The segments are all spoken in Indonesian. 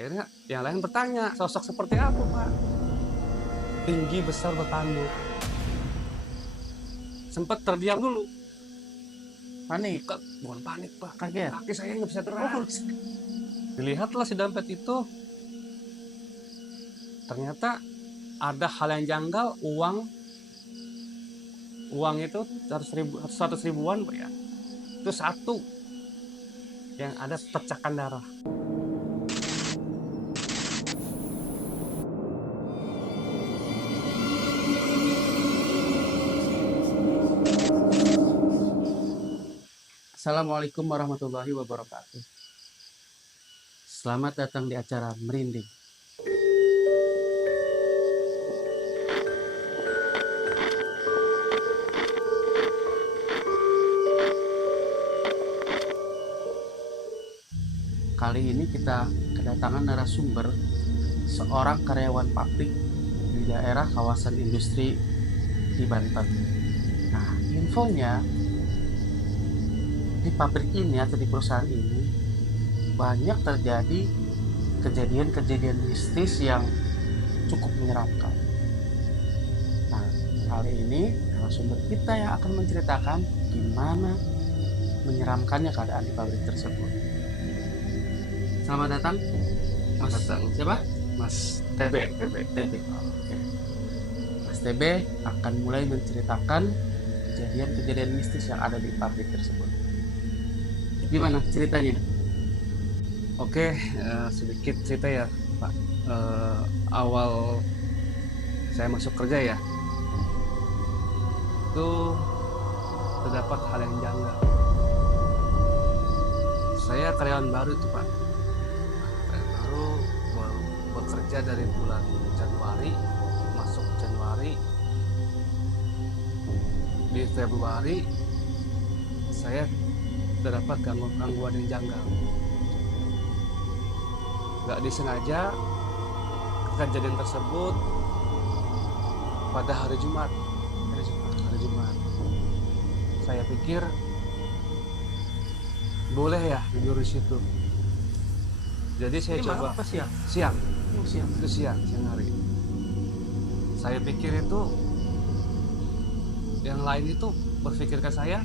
Akhirnya yang lain bertanya, sosok seperti apa Pak? Tinggi, besar, bertanduk. Sempat terdiam dulu. Panik, Bukan panik Pak, kaget. kaki saya nggak bisa gerak. Oh, Dilihatlah si dompet itu, ternyata ada hal yang janggal. Uang itu 100 ribuan Pak ya. Itu satu yang ada percakan darah. Assalamualaikum warahmatullahi wabarakatuh. Selamat datang di acara Merinding. Kali ini kita kedatangan narasumber, seorang karyawan pabrik di daerah kawasan industri di Banten. Nah, infonya di pabrik ini atau di perusahaan ini banyak terjadi kejadian-kejadian mistis yang cukup menyeramkan. Nah, kali ini narasumber kita yang akan menceritakan gimana menyeramkannya keadaan di pabrik tersebut. Selamat datang, Mas. Siapa? Mas TB. TB. Oke. Mas TB akan mulai menceritakan kejadian-kejadian mistis yang ada di pabrik tersebut. Gimana ceritanya? Oke, sedikit cerita ya Pak. Awal saya masuk kerja ya, itu terdapat hal yang janggal. Saya karyawan baru itu Pak. Karyawan baru bekerja dari bulan Januari, masuk Januari. Di Februari saya terdapat gangguan yang janggal. Gak disengaja kejadian tersebut pada hari Jumat. Hari Jumat. Saya pikir boleh ya tidur di situ. Jadi saya coba Apa siang? siang, Siang. itu siang hari. Saya pikir itu yang lain itu berpikir ke saya,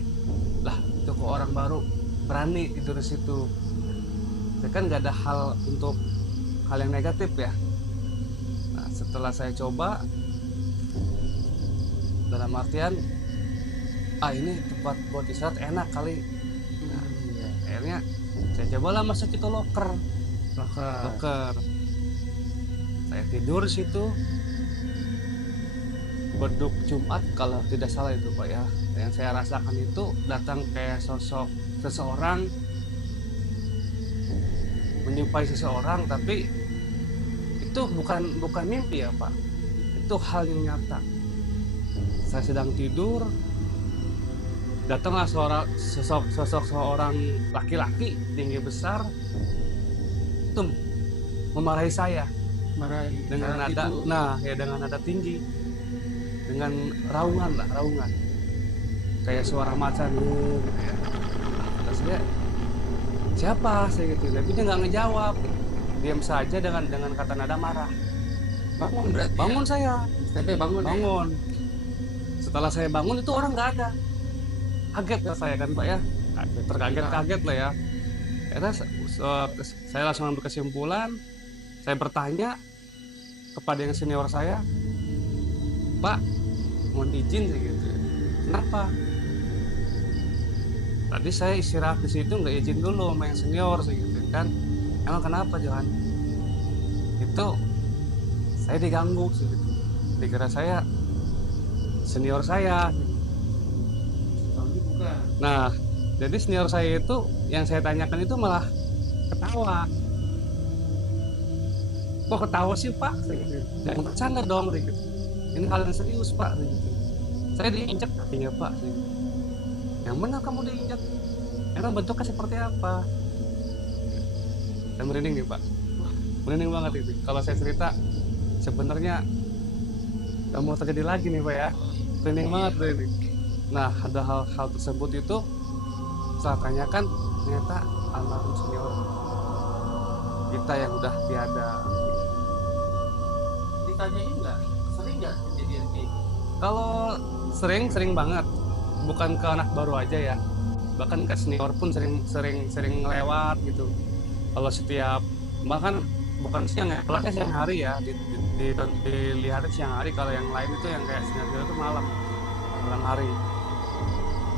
lah itu kok orang baru berani tidur di situ. Saya kan nggak ada hal untuk hal yang negatif ya. Nah, setelah saya coba, dalam artian ini tempat buat istirahat enak kali. Nah, akhirnya saya cobalah masuk itu loker. Saya tidur di situ, beduk Jumat kalau tidak salah itu Pak ya. Yang saya rasakan itu datang kayak sosok seseorang menjumpai seseorang, tapi itu bukan mimpi ya Pak, itu hal yang nyata. Saya sedang tidur, datanglah sosok seorang laki-laki tinggi besar itu memarahi saya Marahi. dengan nada dengan nada tinggi, dengan raungan kayak suara macan gitu ya. Kata saya, siapa saya gitu, tapi dia nggak ngejawab, diam saja dengan kata nada marah. Bangun berarti. Bangun saya, TB bangun. setelah saya bangun itu orang nggak ada. Kaget ya saya kan Pak ya, terkaget lah ya. Akhirnya saya langsung ambil kesimpulan, saya bertanya kepada yang senior saya, Pak mohon izin saya gitu, kenapa? Tadi saya istirahat di situ nggak izin dulu sama yang senior saya gitu kan. Emang kenapa Johan? Itu saya diganggu sih gitu. Dikira saya senior saya. Nah, jadi senior saya itu yang saya tanyakan itu malah ketawa. Kok ketawa sih Pak? Jangan bercanda dong gitu. Ini hal yang serius Pak gitu. Saya diinjak kakinya Pak. Yang benar kamu diinjak. Emang bentuknya seperti apa? Saya merinding nih Pak. Merinding banget itu. Kalau saya cerita sebenarnya nggak mau terjadi lagi nih Pak ya. Merinding banget ini. Nah, ada hal tersebut itu saya tanyakan, ternyata almarhum senior. kita yang udah tiada. Ditanyain nggak, sering nggak kejadian kayak gitu? Kalau sering banget, bukan ke anak baru aja ya, bahkan ke senior pun sering lewat gitu. Kalau setiap, bahkan bukan siang ya, kelasnya siang hari ya, dilihat siang hari. Kalau yang lain itu yang kayak senior itu malam hari.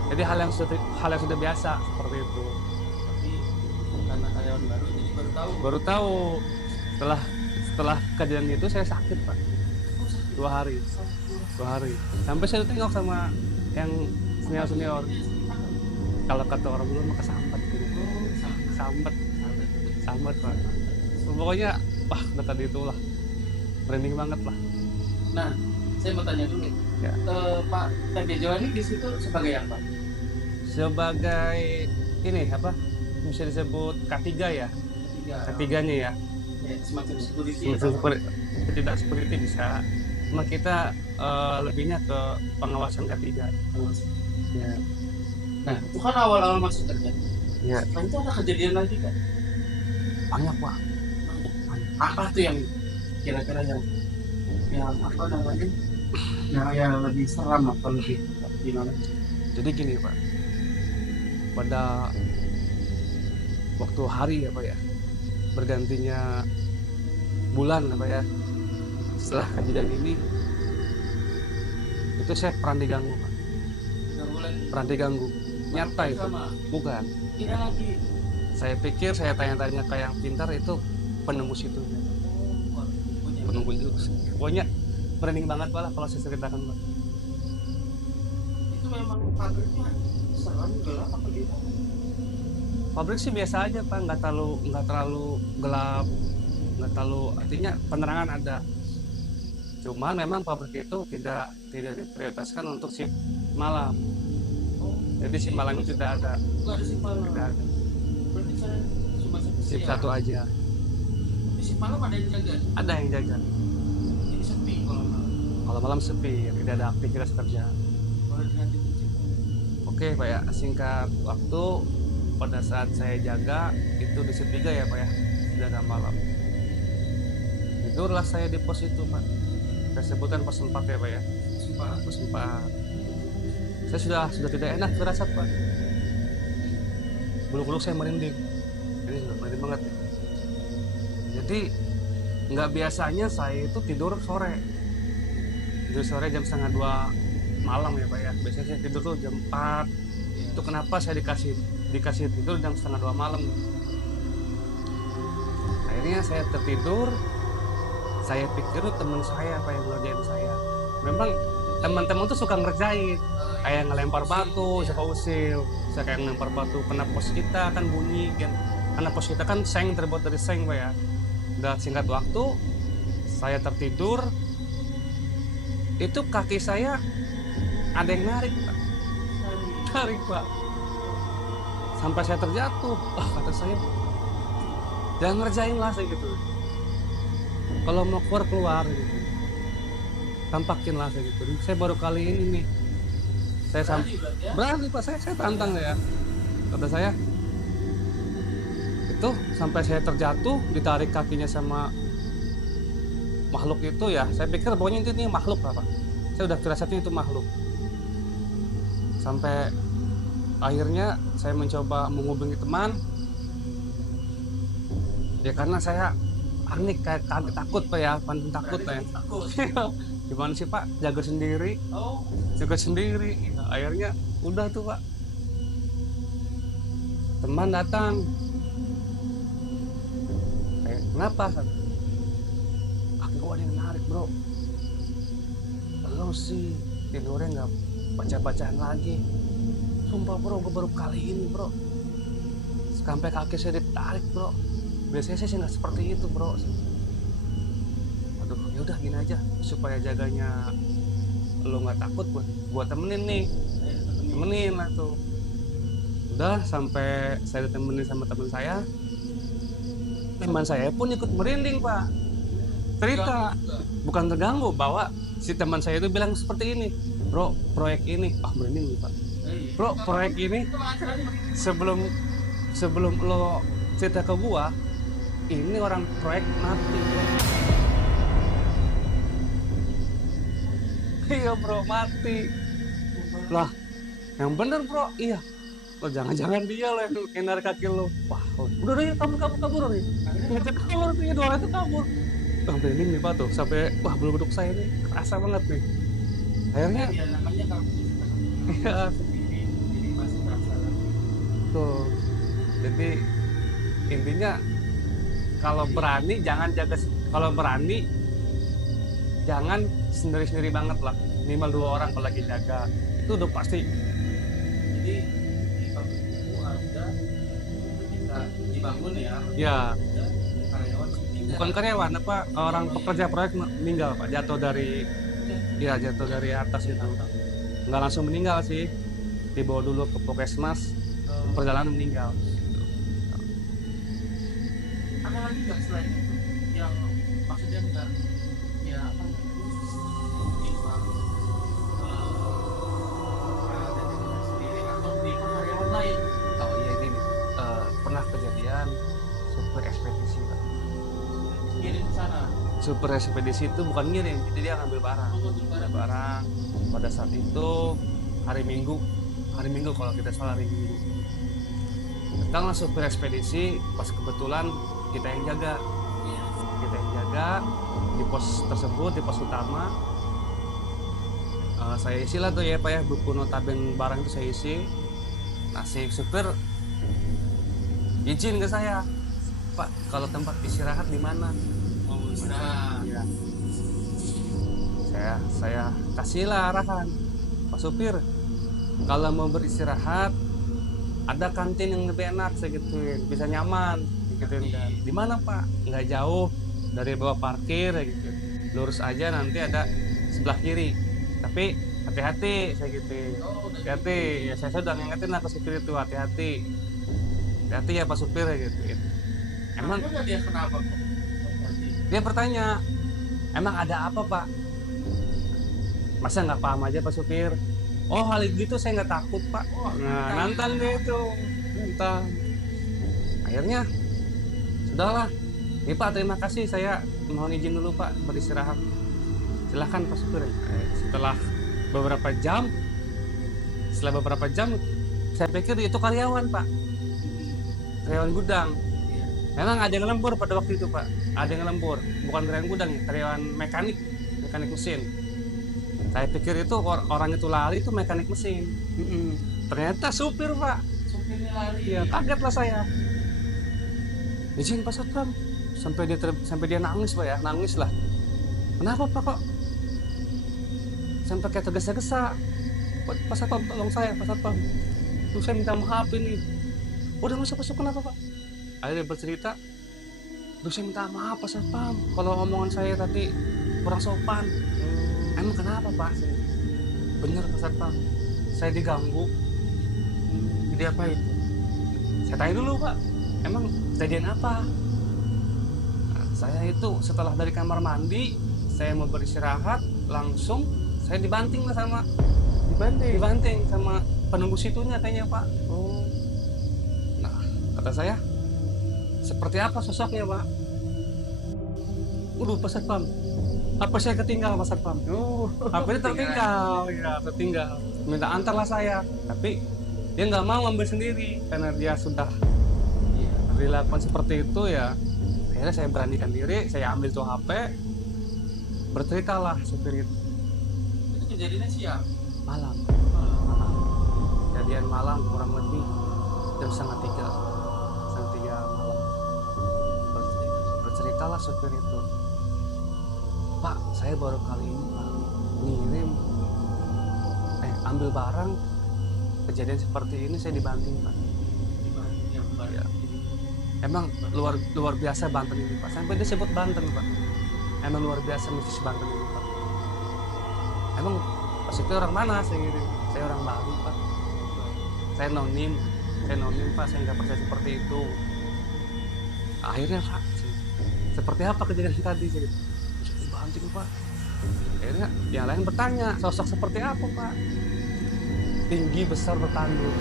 Jadi hal yang sudah biasa seperti itu. Tapi karena karyawan baru jadi Baru tahu setelah kejadian itu saya sakit Pak, 2 hari. Sampai saya tengok sama yang senior. Kalau kata orang dulu mah kesambat gitu. Sambat Pak. Pokoknya wah tadi itulah merinding banget lah. Nah, saya mau tanya dulu. Ya. Pak Tejo ini di situ sebagai apa? Sebagai ini apa? Bisa disebut K3 ya. Ketiganya ya. Ya, semacam security. Tidak security bisa. Cuma kita lebihnya ke pengawasan K3. Ya. Nah, itu kan awal-awal masuk kerja. Ya. Setelah itu ada kejadian lagi kan? Banyak Pak. Apa tuh yang kira-kira yang apa namanya? Yang lebih seram atau lebih gimana? Jadi gini Pak. Pada waktu hari ya Pak ya, bergantinya bulan apa ya, setelah kejadian ini itu saya pernah diganggu Pak. Pernah diganggu nyata itu bukan. Tidak lagi. Saya pikir saya tanya-tanya ke yang pintar itu penembus itu, penembus itu. Pokoknya merinding banget Pak lah kalau saya ceritakan Pak. Itu memang pabriknya serem gelap apa gimana? Pabrik sih biasa aja Pak, nggak terlalu gelap, nggak terlalu, artinya penerangan ada. Cuman memang pabrik itu tidak diprioritaskan untuk shift malam. Jadi shift malam itu tidak ada. Nggak ada shift malam. Tidak ada. Berarti saya cuma Shift satu aja. Di shift malam ada yang jaga. Ada yang jaga. Jadi sepi kalau malam. Kalau malam sepi, tidak ada aktivitas kerja. Boleh dilanjut. Oke Pak ya, singkat waktu pada saat saya jaga itu di shift 3 ya Pak ya, jaga malam. Tidurlah saya di pos itu Pak. Saya sebutkan pos 4 ya Pak ya. Pos 4. Saya sudah tidak enak firasat Pak. Bulu-bulu saya merinding. Ini sudah merinding banget ya. Jadi nggak biasanya saya itu tidur sore jam 1:30 malam ya Pak ya. Biasanya saya tidur tuh jam 4. Itu kenapa saya dikasih tidur jam 1:30 malam. Akhirnya saya tertidur. Saya pikir tuh teman saya apa yang ngerjain saya. Memang teman-teman tuh suka ngerjain, kayak ngelempar batu, suka usil, saya kayak ngelempar batu. Kena pos kita kan bunyi kan, karena pos kita kan seng, terbuat dari seng Pak ya. Dan singkat waktu saya tertidur, itu kaki saya ada yang narik Pak, sampai saya terjatuh. Kata saya jangan ngerjain lah saya gitu, kalau mau keluar gitu, tampakin lah saya gitu. Saya baru kali ini nih saya berani Pak, saya tantang ya. Kata saya itu sampai saya terjatuh, ditarik kakinya sama makhluk itu ya. Saya pikir pokoknya ini makhluk lah Pak, saya udah firasatnya itu makhluk. Sampai akhirnya saya mencoba menghubungi teman ya, karena saya panik, kayak takut Pak ya, panik takut ya. Gimana sih Pak, jaga sendiri. Akhirnya udah tuh Pak, teman datang, kayak kenapa? Kaki gua ada yang narik bro. Lo sih tidurnya nggak baca-bacaan lagi. Sumpah bro, gue baru kali ini bro sampai kaki saya ditarik bro. Biasanya sih nggak seperti itu bro. Aduh, ya udah gini aja supaya jaganya lo nggak takut, buat temenin nih, temenin lah tuh. Udah sampai saya ditemenin sama teman saya pun ikut merinding Pak. Cerita, bukan terganggu, bahwa si teman saya itu bilang seperti ini, bro proyek ini, merinding nih Pak. Bro proyek ini sebelum lo cerita ke gua, ini orang proyek mati bro. Iya bro, mati lah. Yang bener bro, iya. Lo jangan-jangan dia lo yang narik kaki lo. Wah, udah deh, kabur nih. Ngecek kabur nih, dua orang itu kabur. Sampai ini nih Pak tuh, sampai wah bulu beduk saya ini kerasa banget nih. Akhirnya, Ya namanya kalau iya jadi masih terasa. tuh. Jadi intinya kalau berani jangan sendiri-sendiri banget lah. Minimal 2 orang kalau lagi jaga. Itu udah pasti. Jadi di pabrik itu ada ketika dibangun ya, Ya, ada karyawan meninggal. bukan karyawan apa orang pekerja proyek meninggal Pak, jatuh dari atas itu. Nggak langsung meninggal sih. Dibawa dulu ke Puskesmas, perjalanan meninggal. Ada lagi nggak selain itu yang maksudnya nggak ya apa menimpa sendiri atau di karyawan lain? Oh iya ini nih, pernah kejadian supir ekspedisi Pak. Kirim ke sana. Supir ekspedisi itu bukan ngirim, jadi dia ngambil barang. Barang pada saat itu hari Minggu kalau kita salah hari Minggu. Datanglah supir ekspedisi, pas kebetulan kita yang jaga di pos tersebut, di pos utama. Saya isi lah tuh ya Pak ya, buku notaben barang itu saya isi. Nah si supir izin ke saya, Pak kalau tempat istirahat di mana? Mau istirahat. Iya. Saya kasihlah arahan, Pak supir kalau mau beristirahat ada kantin yang lebih enak, saya gituin, bisa nyaman gituin kan. Di mana Pak? Nggak jauh dari bawah parkir gitu, lurus aja nanti ada sebelah kiri, tapi hati-hati saya gituin. Hati-hati ya, saya sudah ngingetin lah ke supir itu, hati-hati ya Pak supir ya gituin. Emang dia kenapa kok? dia bertanya, emang ada apa Pak? Masa nggak paham aja Pak supir? Oh hal gitu saya nggak takut Pak. Nah nantang dia itu, nantang. Akhirnya sudahlah, nih Pak terima kasih, saya mohon izin dulu Pak beristirahat. Silahkan Pak supir. Setelah beberapa jam saya pikir itu karyawan Pak, karyawan gudang. Memang ada yang lembur pada waktu itu Pak, ada yang lembur, bukan karyawan gudang ya, karyawan mekanik mesin. Saya pikir itu orang itu lari itu mekanik mesin. Ternyata supir Pak. Supirnya lari. Iya, kaget lah saya. Izin Pak Satpam. Sampai dia nangis Pak ya, nangis lah. Kenapa Pak kok? Sampai kayak tergesa-gesa. Pak Satpam tolong saya Pak Satpam. Tuh saya minta maaf ini. Udah masuk kenapa Pak? Akhirnya dia bercerita. Duh saya minta maaf Pak Satpam. Kalau omongan saya tadi kurang sopan. Emang kenapa Pak? Bener Pak Satpam, saya diganggu. Jadi apa itu? Saya tanya dulu Pak, emang kejadian apa? Nah, saya itu setelah dari kamar mandi, saya mau beristirahat, langsung saya dibanting lah sama penunggu situnya kayaknya Pak. Oh. Nah kata saya, seperti apa sosoknya Pak? Pak Satpam, apa saya ketinggal Pak Satpam? HP-nya tertinggal. Minta antar lah saya, tapi dia nggak mau ambil sendiri karena dia sudah dilakukan seperti itu ya. Akhirnya saya beranikan diri, saya ambil tuh HP, berceritalah supir itu. Itu kejadiannya siang. Malam. Kejadian malam kurang lebih jam setengah tiga malam. Berceritalah supir itu. Pak, saya baru kali ini Pak ngirim ambil barang, kejadian seperti ini saya dibanting Pak. Ya. Emang luar biasa Banten ini Pak, sampai dia sebut Banten Pak. Emang luar biasa mistis Banten ini Pak. Emang pas itu orang mana? Saya orang Bali Pak. Saya nonim Pak, saya nggak percaya seperti itu. Akhirnya Pak, seperti apa kejadian tadi? Banting Pak. Akhirnya yang lain bertanya, sosok seperti apa Pak? Tinggi, besar, bertanduk.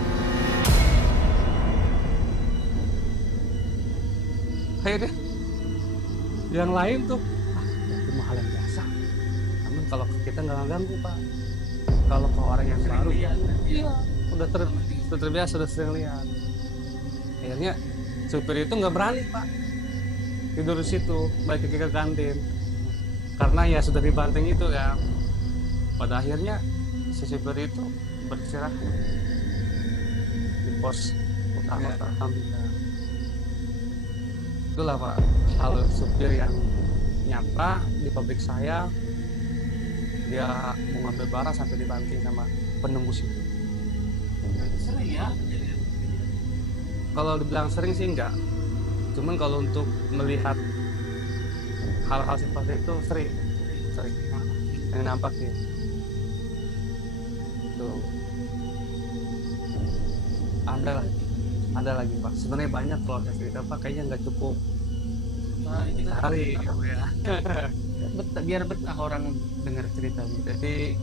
Akhirnya Yang lain tuh itu mah hal yang biasa, namun kalau kita nggak ganggu pak. Kalau ke orang yang baru iya udah terbiasa, udah sering lihat. Akhirnya supir itu nggak berani pak tidur di situ, balik ke kantin karena ya sudah dibanting itu ya. Pada akhirnya si supir itu beristirahat di pos utama Pertamina. Itulah pak hal supir yang nyata di pabrik saya, dia mau ngambil barang sampai dibanting sama penembus itu. Sering ya? Kalau dibilang sering sih enggak, cuman kalau untuk melihat hal-hal seperti itu sering yang nampak ya. Tuh ada lagi pak, sebenarnya banyak kalau saya cerita pak, kayaknya nggak cukup hari ya. Biar betah orang dengar ceritanya. Jadi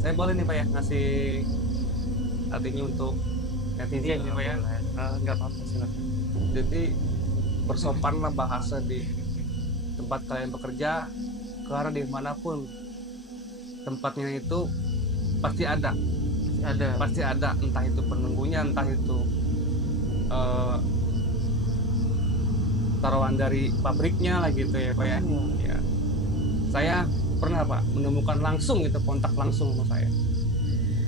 saya boleh nih pak ya ngasih artinya untuk netizen nih pak ya. Nggak apa-apa silakan. Jadi bersopanlah bahasa di tempat kalian bekerja, karena dimanapun tempatnya itu pasti ada entah itu penunggunya, entah itu taruhan dari pabriknya lah gitu ya pak ya. Ya. Saya pernah pak menemukan langsung itu, kontak langsung sama saya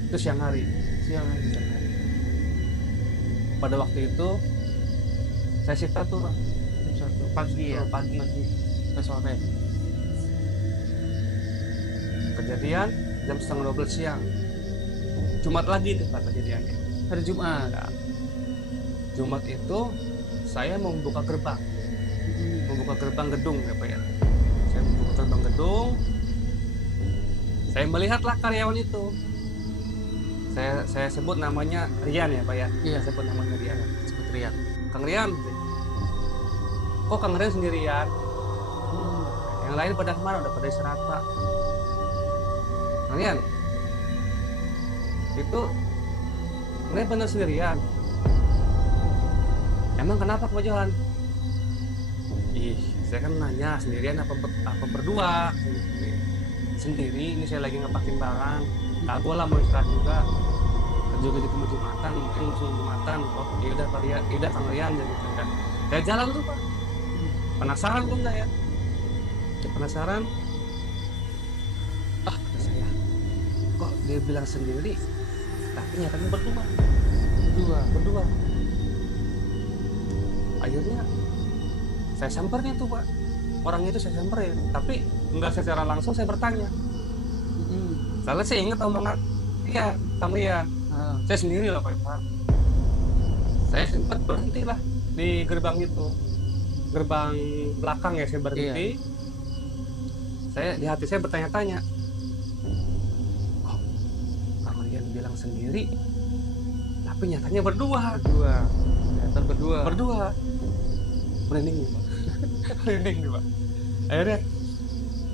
itu siang hari. Pada waktu itu saya shift tuh pak, Pagi ya? pagi Ke sore. kejadian jam 11:30 siang, Jumat lagi itu pak kejadiannya. Hari Jumat. Nah, Jumat itu saya mau membuka gerbang gedung ya pak ya. Saya membuka gerbang gedung, saya melihatlah karyawan itu. Saya sebut namanya Rian ya pak ya. Iya. Saya sebut namanya Rian. Sebut Rian. Kang Rian, kok Kang Rian sendirian? Yang lain pada kemana? Udah pada istirahat pak. Kang Rian, itu Kang Rian bener sendirian? Emang kenapa kebajalan? Ih, saya kan nanya sendirian apa berdua? Sendiri, ini saya lagi ngepakin barang. Kagak lah, mau istirahat juga. Juga di Jumatan, mungkin musim Jumatan. Oh, yaudah Pak Rian, yaudah Kang Rian gitu kan. Saya jalan tuh Pak. Penasaran tuh enggak ya? Penasaran. Kata saya, kok dia bilang sendiri, tapi nyatanya berdua. Akhirnya saya samperin tuh Pak, orang itu saya samperin, tapi nggak secara langsung saya bertanya. Soalnya saya ingat omongan, iya Kang Rian, saya sendiri lah Pak. Saya sempat berhenti lah di gerbang itu, gerbang belakang ya, saya berhenti. Iya. Saya di hati saya bertanya-tanya, Kang Rian bilang sendiri, tapi nyatanya berdua. Merinding nih Pak. Akhirnya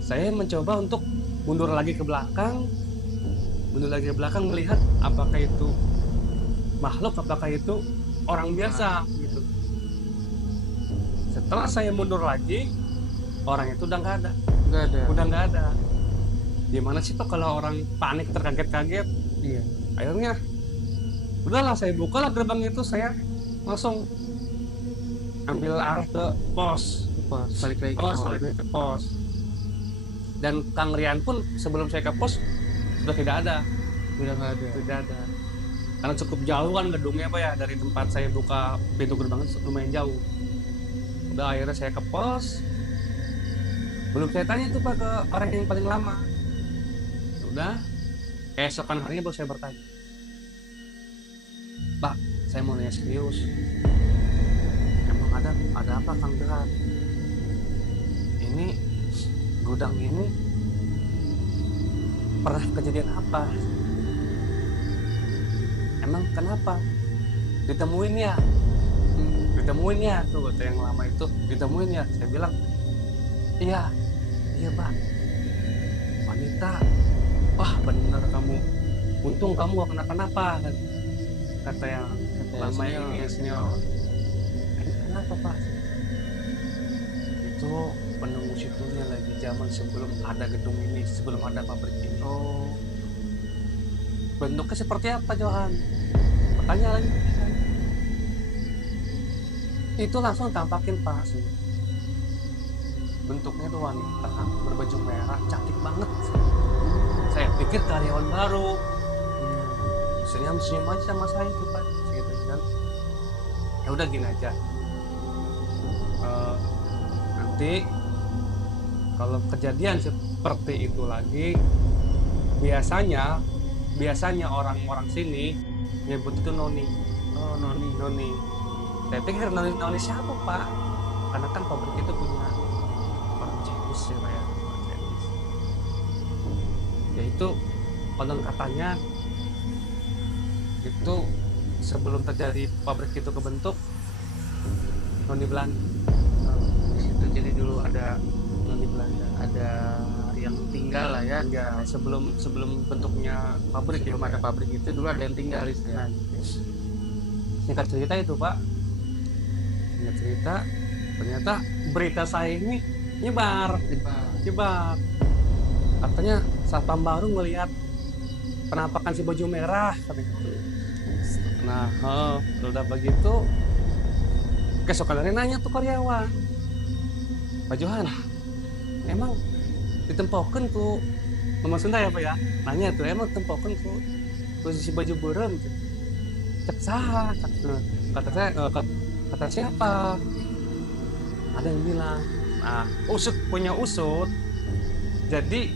saya mencoba untuk mundur lagi ke belakang melihat apakah itu makhluk, apakah itu orang biasa gitu. Setelah saya mundur lagi, orang itu udah nggak ada. Gimana sih tuh kalau orang panik, terkaget-kaget? Iya. Akhirnya udahlah, saya bukalah gerbang itu, saya langsung ambil arah ke pos, balik lagi ke pos. Dan Kang Rian pun sebelum saya ke pos sudah tidak ada. Karena cukup jauh kan gedungnya Pak ya, dari tempat saya buka pintu gerbang itu lumayan jauh. Udah akhirnya saya ke pos. Belum saya tanya tuh Pak ke orang yang paling lama. Udah, keesokan harinya baru saya bertanya, Pak, saya mau nanya serius. Ada apa Kang Rian? Ini gudang ini pernah kejadian apa? Emang kenapa? Ditemuin ya tuh kata yang lama itu, ditemuin ya. Saya bilang, iya Pak, wanita. Wah bener kamu, untung kamu gak kenapa-napa, kata yang lama ini, senior. Kenapa Pak? Itu penunggu situnya lagi zaman sebelum ada gedung ini, sebelum ada pabrik ini. Oh, Bentuknya seperti apa, Johan? Bertanya lagi. Itu langsung tampakin Pak. Bentuknya tuh wanita berbaju merah, cantik banget. Saya pikir karyawan baru. Senyum-senyum aja sama saya tuh Pak. Gitu kan. Ya udah gini aja. Nanti kalau kejadian seperti itu lagi, biasanya orang-orang sini nyebut itu noni. oh noni. Noni. Saya pikir noni siapa Pak? Karena kan pabrik itu punya orang Chinese ya Pak ya. Orang Chinese. Ya itu konon katanya itu sebelum terjadi pabrik itu kebentuk noni Belanda. Di situ jadi dulu ada noni Belanda, ada yang tinggal lah ya. Ya, sebelum bentuknya pabrik ya Sebelum Pak ada ya. pabrik itu dulu ada yang tinggal di sana. Singkat cerita itu Pak, singkat cerita ternyata berita saya ini nyebar. Katanya satpam baru ngelihat penampakan si baju merah katanya gitu. Nah, udah begitu keesokan hari nanya tuh karyawan, Pak Johan, emang ditempokeun ku ngomong Sunda ya Pak ya? Nanya tuh emang tempokeun ku posisi baju burem gitu. Cek saha? Kata saya, kata siapa? Ada yang bilang, nah punya usut, jadi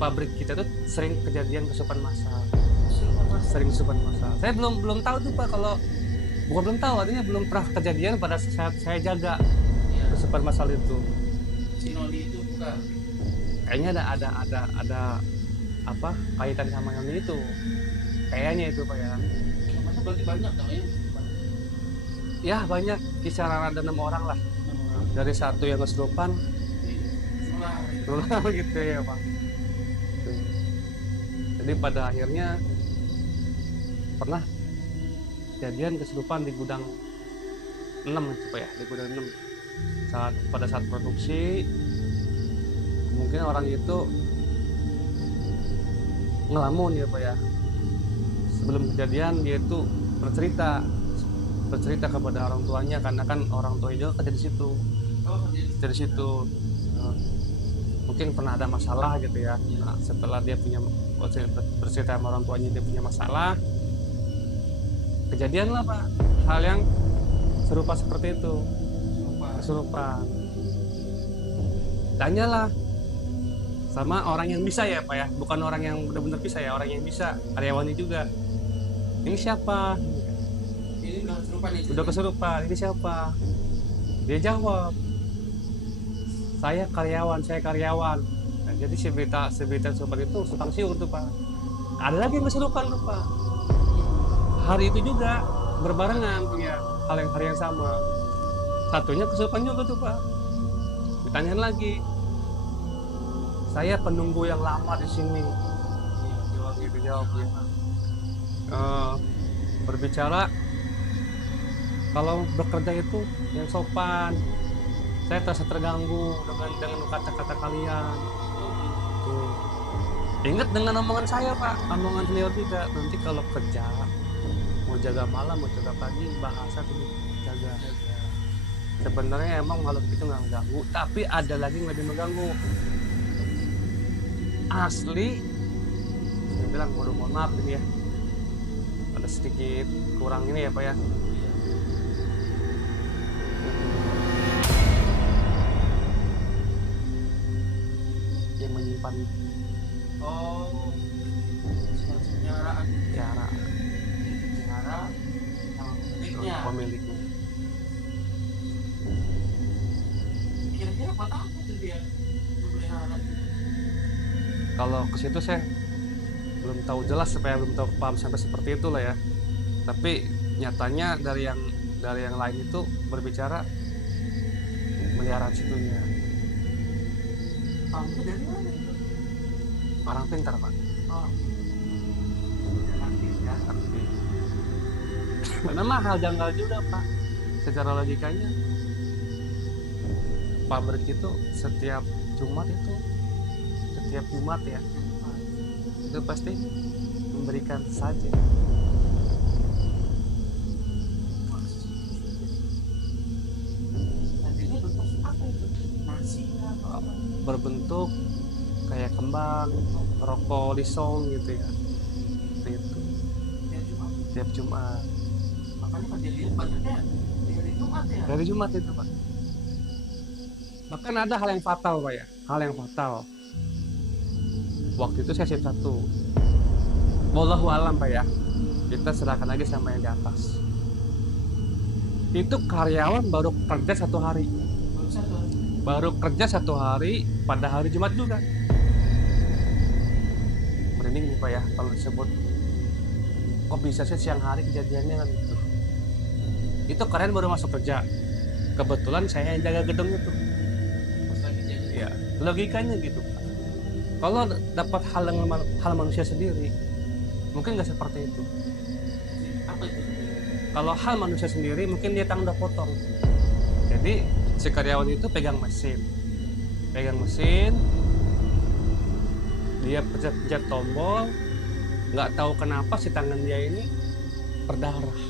pabrik kita tuh sering kejadian kesurupan massal. Kesurupan massal. Saya belum tahu tuh Pak, kalau bukan belum tahu, artinya belum pernah kejadian pada saat saya jaga kesurupan massal itu. Si noni itu bukan. Kayaknya ada apa kaitan sama yang itu. Kayaknya itu Pak ya. Masa berarti banyak dong ya? Ya banyak, kisaran ada 6 orang lah. Dari satu yang kesurupan, tulang gitu ya Pak. Tuh. Jadi pada akhirnya pernah kejadian kesurupan di gudang 6 itu Pak ya, di gudang 6. Pada saat produksi mungkin orang itu ngelamun ya Pak ya. Sebelum kejadian dia itu bercerita kepada orang tuanya, karena kan orang tuanya kerja di situ. Dari situ mungkin pernah ada masalah gitu ya. Nah, setelah dia bercerita sama orang tuanya dia punya masalah, kejadian lah Pak hal yang serupa seperti itu. Kesurupan. Tanyalah sama orang yang bisa ya Pak ya, bukan orang yang benar-benar bisa ya, orang yang bisa, karyawannya juga. Ini siapa? Ini udah kesurupan nih. Udah kesurupan, ini siapa? Dia jawab, saya karyawan. Nah, jadi si berita kesurupan itu sumpang siur tuh Pak. Ada lagi yang kesurupan tuh Pak. Hari itu juga berbarengan punya hari yang sama. Satunya kesurupan juga tuh Pak. Ditanyain lagi, saya penunggu yang lama di sini. Jawab ya. Berbicara kalau bekerja itu yang sopan. Saya terasa terganggu dengan kata-kata kalian. Tuh. Ingat dengan omongan saya Pak, omongan senior juga. Nanti kalau kerja mau jaga malam, mau jaga pagi, bahasa tuh jaga. Sebenarnya emang makhluk itu nggak mengganggu, tapi ada lagi yang lebih mengganggu. Asli, saya bilang mohon maaf ini ya, ada sedikit kurang ini ya Pak ya. Yang menyimpan Penjaraan. cara Pemiliknya. pemiliknya. Kira-kira apa takut tuh dia memelihara? Kalau ke situ saya belum tahu jelas, supaya belum tahu paham sampai seperti itu lah ya. Tapi nyatanya dari yang lain itu berbicara melihara situnya. Kamu dari mana? Orang pintar Pak. Oh. Aktif. Karena hal janggal juga Pak, secara logikanya. pabrik itu setiap Jumat ya itu pasti memberikan sajen Nantinya bentuk apa itu? Nasi atau apa? berbentuk kayak kembang, rokok lisong gitu ya. Seperti itu Ya cuma tiap Jumat. makanya kan dilihat banyaknya di hari Jumat ya. Dari Jumat itu Pak. Bahkan ada hal yang fatal Pak ya, hal yang fatal. Waktu itu saya shift 1. Wallahu alam Pak ya. Kita serahkan lagi sama yang di atas. Itu karyawan baru kerja 1 hari. Baru satu. Baru kerja 1 hari pada hari Jumat juga. Merinding nih Pak ya kalau disebut. Kok bisa sih siang hari kejadiannya kan gitu. Itu kalian baru masuk kerja. Kebetulan saya yang jaga gedung itu. Pas lagi jadi Ya, logikanya gitu Pak. Kalau dapat hal manusia sendiri, mungkin nggak seperti itu. apa itu? Kalau hal manusia sendiri, mungkin dia tangan udah potong. Jadi si karyawan itu pegang mesin, dia pencet tombol, nggak tahu kenapa si tangan dia ini berdarah.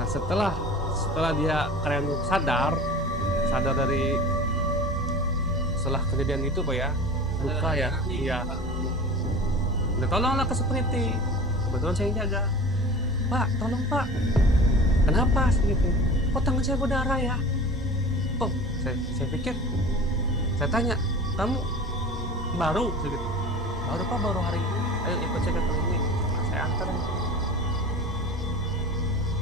Nah setelah dia karyawan itu sadar dari setelah kejadian itu Pak ya, luka ya, iya. Nah, tolonglah ke security. Kebetulan saya jaga. Pak, tolong Pak. Kenapa gitu? Kok tangan saya berdarah ya? Oh, saya pikir. Saya tanya, kamu baru gitu? Baru Pak, baru hari ini. Ayo ikut saya ke klinik. Nah, saya antar.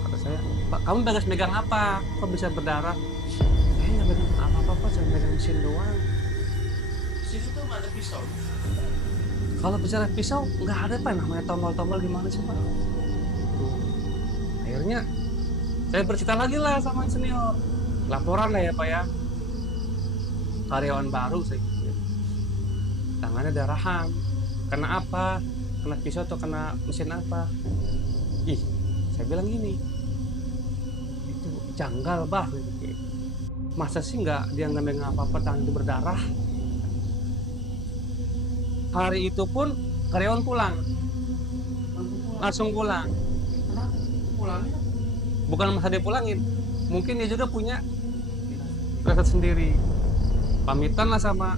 Kata saya, Pak, kamu megang apa? Kok bisa berdarah? Saya nggak megang apa-apa Pak, saya megang mesin doang. Di situ tuh nggak ada pisau. Kalau bicara pisau, nggak ada Pak, namanya tombol-tombol gimana sih Pak? Tuh. Akhirnya saya bercerita lagi lah sama senior, laporan lah ya Pak ya, karyawan baru saya gitu. Tangannya darahan, kena apa? Kena pisau atau kena mesin apa? Ih, saya bilang gini, itu janggal bah. Masa sih dia nggak megang apa-apa, tangan itu berdarah? Hari itu pun karyawan pulang, langsung pulang. Kenapa? Pulangnya Bukan masa dia pulangin, mungkin dia juga punya firasat sendiri. Pamitan lah sama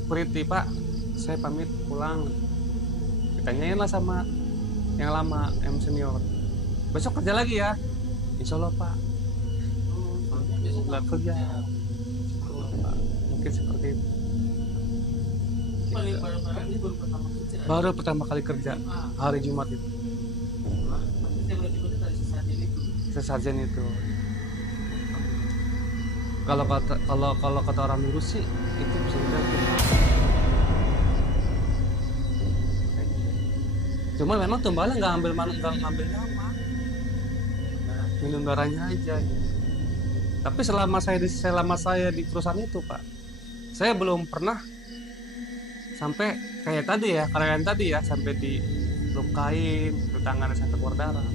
security, Pak, saya pamit pulang. Ditanyain lah sama yang lama, yang senior, besok kerja lagi ya? Insya Allah Pak. soalnya biasanya Nggak kerja. Pak, mungkin seperti itu. paling barang-barang ini baru pertama kerja. Baru pertama kali kerja hari Jumat itu, Nah, nanti tiba-tiba dari sesajen itu. sesajen itu. Kalau kata orang dulu sih itu bisa dibilang. Cuma memang tumbalnya nggak ngambil nyawa, minum darahnya aja. Tapi selama saya di perusahaan itu Pak, saya belum pernah sampai kayak tadi ya, karyawan tadi ya, sampai dilukain, tangannya sampai keluar darah.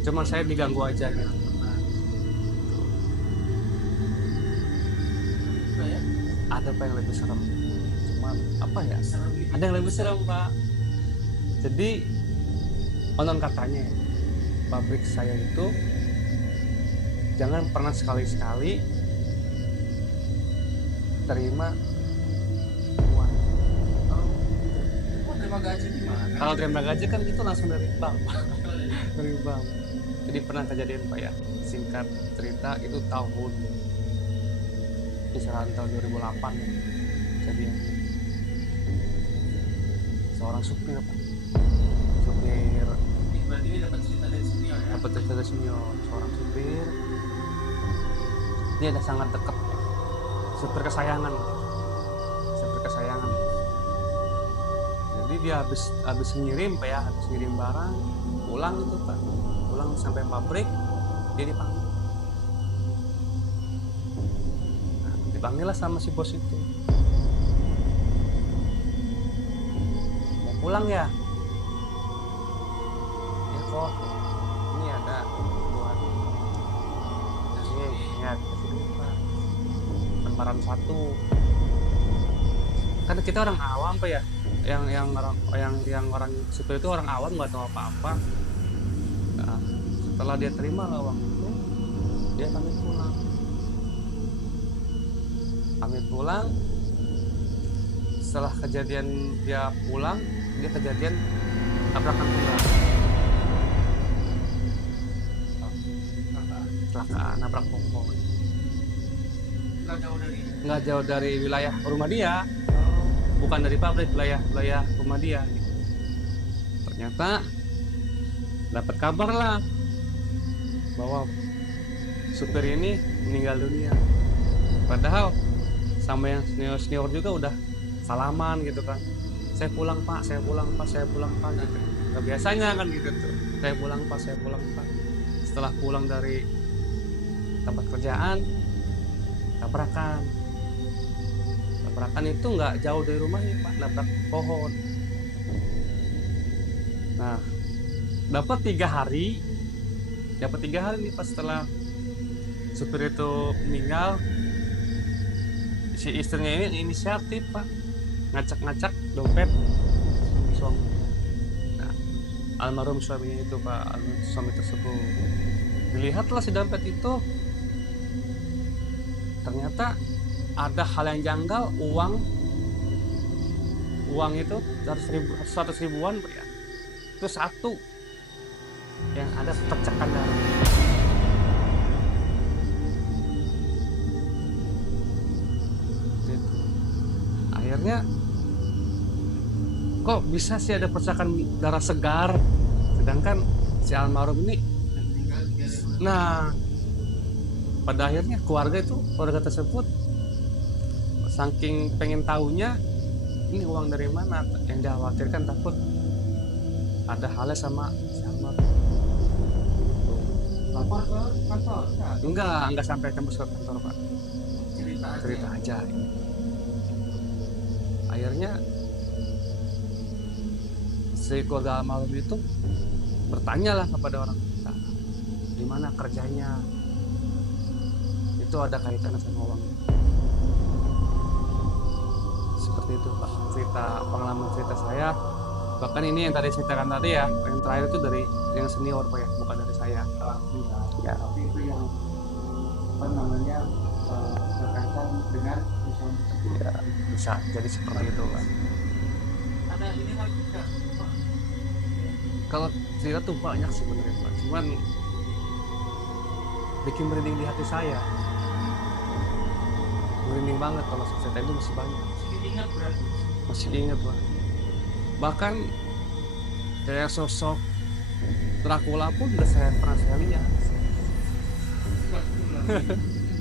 Cuman saya diganggu aja gitu. Kayak Ada Pak yang lebih serem. Cuman apa ya? serem gitu. Ada yang lebih serem Pak. Jadi konon katanya ya, pabrik saya itu jangan pernah sekali-sekali terima uang. Oh, terima gaji di mana? Kalau terima gaji kan itu langsung dari bank, dari bank. Jadi pernah kejadian Pak ya, singkat cerita itu kisaran tahun 2008 kejadian. Seorang supir Pak, Berarti ini dapat cerita dari senior ya? dapat cerita dari senior, seorang supir. Dia ada sangat dekat, supir kesayangan. Jadi dia habis ngirim Pak ya, habis ngirim barang, pulang itu Pak, pulang sampai pabrik, dia dipanggil. Nah, dipanggil lah sama si bos itu. Mau pulang ya? Ya kok, ini ada buat kamaran satu. Kan kita orang awam Pak ya, yang orang situ itu orang awam nggak tahu apa-apa. Nah, setelah dia terima lawang itu, dia pamit pulang. Setelah kejadian dia pulang, dia kejadian tabrakan tunggal. Kecelakaan, nabrak pohon. Nggak jauh dari wilayah rumah dia, bukan dari pabrik, wilayah rumah dia. Ternyata dapat kabar lah bahwa supir ini meninggal dunia. Padahal sama yang senior juga udah salaman gitu kan. Saya pulang pak gitu. Nah, biasanya kan gitu tuh. Saya pulang pak. Setelah pulang dari tempat kerjaan, tabrakan itu nggak jauh dari rumahnya pak, nabrak pohon. Nah, dapat 3 hari nih pas setelah supir itu meninggal, si istrinya ini inisiatif pak, ngacak dompet suami. Nah, almarhum suaminya itu pak, suami tersebut, dilihatlah si dompet itu, ternyata ada hal yang janggal. Uang itu 100 ribuan Pak ya, itu satu yang ada percikan darah. Gitu. Akhirnya kok bisa sih ada percikan darah segar, sedangkan si almarhum ini, nah pada akhirnya keluarga tersebut saking pengen tahunya ini uang dari mana, yang dikhawatirkan takut ada halnya sama si almarhum. Lapor ke kantor kan? Enggak sampai tembus ke kantor pak, cerita aja. Akhirnya si keluarga almarhum itu bertanyalah kepada orang kita, di mana kerjanya, itu ada kaitannya sama uang. Seperti itu pak, pengalaman cerita saya. Bahkan ini yang tadi ceritakan tadi ya, yang terakhir itu dari yang senior pak ya, bukan dari saya ya. Tapi itu yang berkaitan dengan usaha tersebut Ya, bisa jadi seperti itu pak. ada ini lagi nggak? Kalau cerita tuh banyak sebenarnya pak, cuman bikin merinding di hati saya, merinding banget. Kalau cerita itu masih banyak, masih ingat pak. Bahkan kayak sosok Dracula pun udah pernah saya lihat.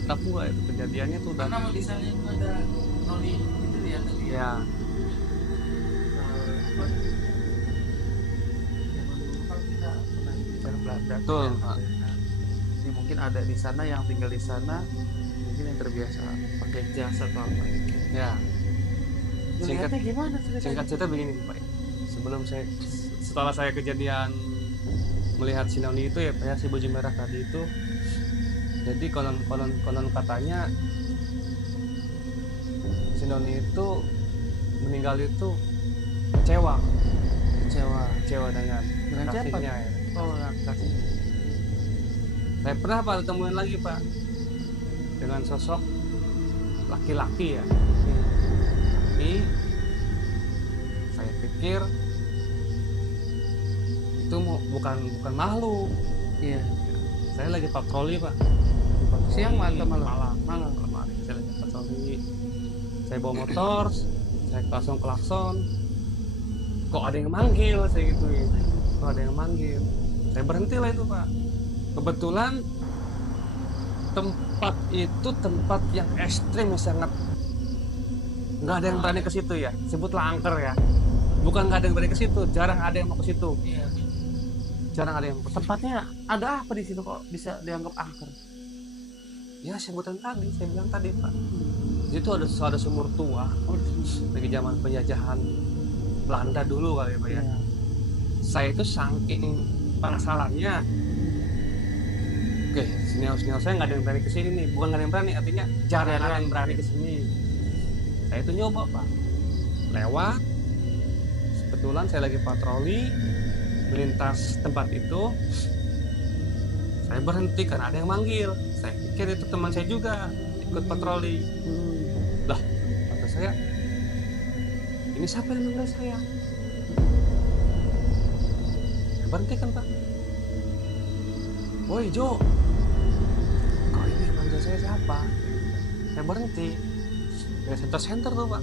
Dracula itu kejadiannya tuh udah. Karena di sana itu ada noni itu ya tadi Ya, Belanda. betul. Jadi mungkin ada di sana yang tinggal di sana, mungkin yang terbiasa pakai jasa atau apa. Ya, Melihatnya gimana ceritanya? singkat cerita begini pak. Setelah saya kejadian melihat si Noni itu ya pak ya, si baju merah tadi itu, jadi konon katanya si Noni itu meninggal itu kecewa dengan siapa? kasihnya ya. Oh, kasih. Saya pernah pak temuin lagi pak dengan sosok laki-laki ya. Tapi saya pikir itu bukan makhluk. Iya. Saya lagi patroli pak. Siang atau malam hari. Saya lagi patroli. Saya bawa motor, saya langsung klakson. Kok ada yang manggil, saya gituin. Kok ada yang manggil. Saya berhenti lah itu pak. Kebetulan tempat itu tempat yang ekstrim, yang sangat nggak ada yang berani ke situ ya. Sebutlah angker ya. Bukan nggak ada yang berani ke situ, jarang ada yang mau ke situ. Jarang ada yang mau ke situ. Tempatnya ada apa di situ kok bisa dianggap angker? Ya sebutan tadi, saya bilang tadi pak. Di situ ada sumur tua, lagi zaman penjajahan Belanda dulu kali ya pak ya. Saya itu saking penasarannya. Oke, senior saya nggak ada yang berani kesini nih, bukan nggak ada yang berani, artinya jarang ada yang berani kesini. Saya itu nyoba pak, lewat, kebetulan saya lagi patroli melintas tempat itu, saya berhenti karena ada yang manggil. Saya pikir itu teman saya juga ikut patroli. Lah, kata saya, ini siapa yang manggil saya? Saya berhenti kan pak. Woi Jo, kau ini yang manggil saya siapa? Saya berhenti. Dari center tuh pak.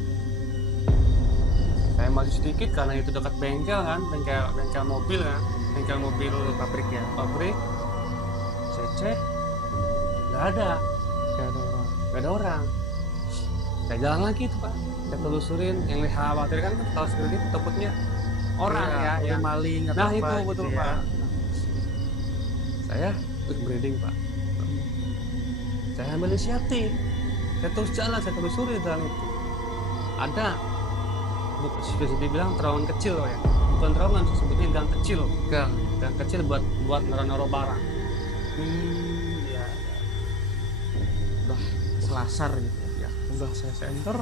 Saya maju sedikit karena itu dekat bengkel kan, bengkel mobil kan, bengkel mobil pabrik ya, pabrik. Saya cek, nggak ada orang. Saya jalan lagi tuh pak, saya telusurin. Yang dikhawatirkan kan kalau security takutnya orang ya, maling atau nah apa itu gitu betul ya. pak. Saya terus branding pak, saya ambil inisiatif, saya terus jalan, saya telusuri jalan itu. Ada, sudah dibilang terowongan kecil ya, bukan terowongan, sebetulnya gang kecil, gang kecil buat naro barang. Ya. Udah selasar gitu ya. Udah saya center,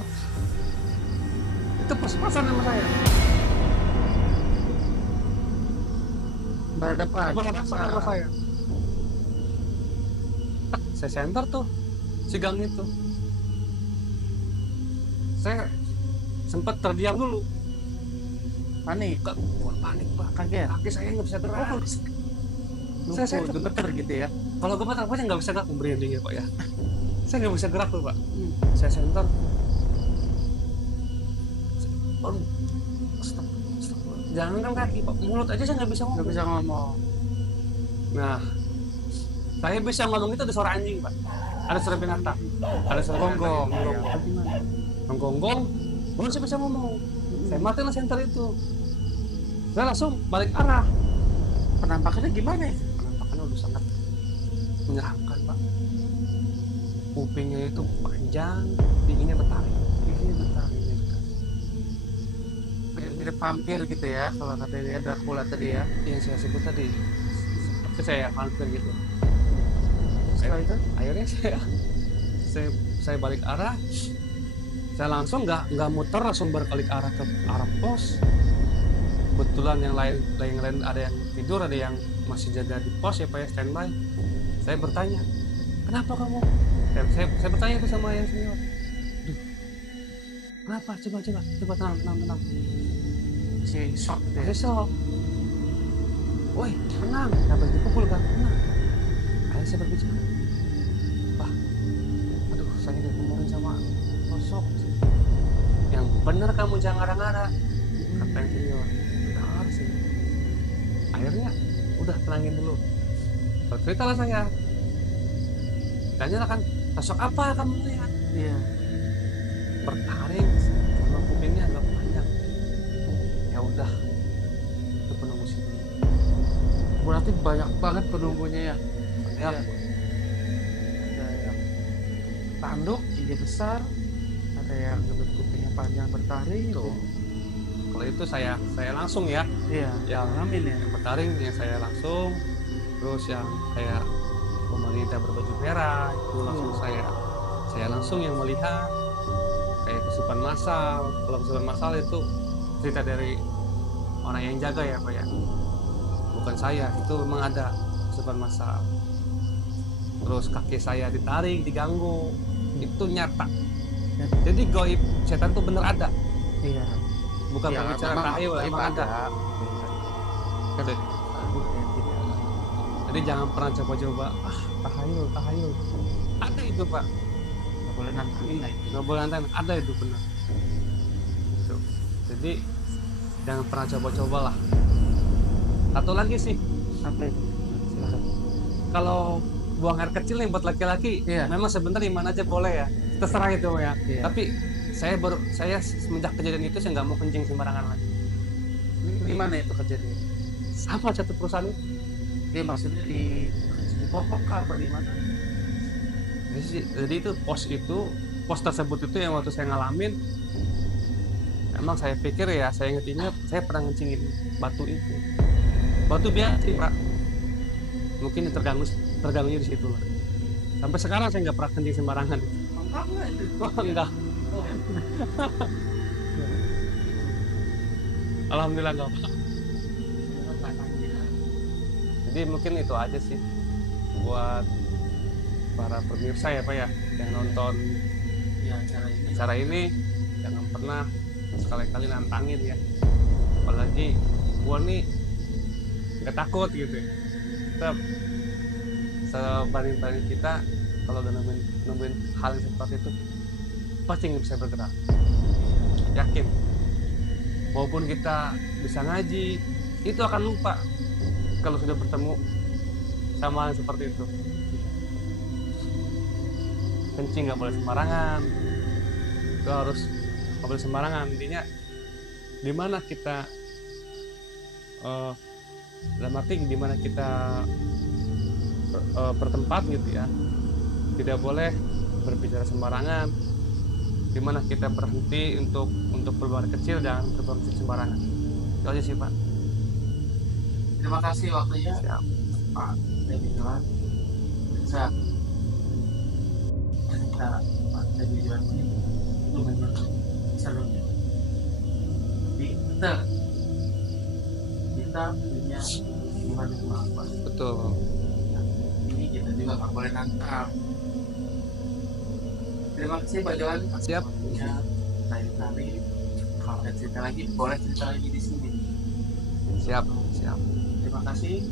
itu pas-pasan sama saya. Berhadapan Sama saya. Saya center tuh si gang itu. Saya sempat terdiam dulu. panik, Bukan panik pak, kaget. kaki saya nggak bisa gerak. Saya gemeter gitu ya. Kalau gemeter apa nggak bisa gerak, merinding ya pak ya. Saya nggak bisa gerak tuh pak. Saya center. Aduh, astagfirullah. Jangan kan kaki pak, mulut aja saya nggak bisa ngomong. Nggak bisa ngomong. Nah, saya bisa ngomong itu ada suara anjing pak, ada suara binatang, ada suara Gonggong. gonggong, baru saya bisa ngomong. Saya matiin center itu, saya langsung balik arah. Penampakannya gimana ya? Penampakannya udah sangat menyeramkan pak. Kupingnya itu panjang, giginya bertaring. Mirip vampir gitu ya, kalau kata dia Dracula tadi ya. Yang saya sebut tadi, seperti saya vampir gitu. Setelah itu Akhirnya saya balik arah. Saya langsung nggak muter, langsung berbalik arah ke arah pos. Kebetulan yang lain ada yang tidur, ada yang masih jaga di pos ya pak ya, standby. Saya bertanya, kenapa kamu? Saya bertanya itu sama yang senior. Duh, kenapa? Coba tenang. si shock deh. Besok, woi tenang, dapat dipukul kan? Tenang. Akhirnya saya berbicara, Pak, aduh saya diomongin sama sosok. Yang bener kamu jangan ngarang-ngarang, kata yang senior. Benar sih. Akhirnya udah tenangin dulu. Cerita lah saya. Tanya kan, sosok apa kamu lihat? Iya. Bertaring sama kupingnya agak panjang. Ya udah, itu penunggu sini. Berarti banyak banget penunggunya ya. Ya, Ada yang tanduk, gigi besar, ada yang kupingnya panjang bertaring. tuh. Kalau itu saya langsung ya. Iya. Yang Amin ya. yang bertaring yang saya langsung. Terus yang kayak pemerintah berbaju merah itu langsung saya langsung yang melihat kayak kesurupan massal. Kalau kesurupan massal itu cerita dari orang yang jaga ya pak ya, bukan saya. Itu memang ada kesurupan massal. Terus kaki saya ditarik, diganggu, itu nyata. Jadi goib setan itu bener ada, Iya. bukan Ya, berbicara memang tahayul, goib emang ada. Kan Gitu. Jadi jangan pernah coba-coba tahayul. Ada itu pak, nggak boleh nantangin lah itu. nggak boleh nantang, ada itu benar. Gitu. Jadi jangan pernah coba-coba lah. Satu lagi sih, Apa itu? Silakan. kalau buang air kecil yang buat laki-laki, Iya. memang sebenarnya di mana aja boleh ya, terserah itu ya. Iya. Tapi saya semenjak kejadian itu saya nggak mau kencing sembarangan lagi. Di mana itu kejadian? Sama satu perusahaan itu. Dia maksudnya di pokok apa di mana? Jadi itu pos tersebut itu yang waktu saya ngalamin, emang saya pikir ya, saya inget saya pernah ngencingin batu itu. Batu biasa sih pak, mungkin terganggunya di situ lah. Sampai sekarang saya nggak pernah kencing sembarangan. Mantap nggak itu? Oh, enggak. Oh, Alhamdulillah enggak, Pak. memang katanya. Jadi mungkin itu aja sih buat para pemirsa ya Pak ya yang nonton Ya cara ini. acara ini, jangan pernah sekali-kali nantangin ya, apalagi gua nih nggak takut gitu ya. Tetap sebanding-banding kita kalau udah nemuin hal yang seperti itu pasti nggak bisa bergerak, yakin. Maupun kita bisa ngaji, itu akan lupa kalau sudah bertemu sama hal yang seperti itu. Kencing nggak boleh sembarangan, itu harus nggak boleh sembarangan. Intinya di mana kita dalam arti di mana kita bertempat gitu ya, tidak boleh berbicara sembarangan. Di mana kita berhenti untuk berbuat kecil dan berbuat kecil sembarangan. Itu aja sih Pak. Terima kasih waktunya Siap. Pak Debilan. Bisa cerita Pak Debilan ini lumayan seru ya. Kita punya hubungan kemampuan. Betul. Ini kita juga nggak boleh nantang. Terima kasih Pak Johan. Siap. Waktunya lain kali kalau ada cerita lagi boleh cerita lagi di sini. Siap. Terima kasih.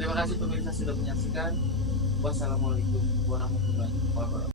Terima kasih pemirsa sudah menyaksikan. Wassalamualaikum warahmatullahi wabarakatuh.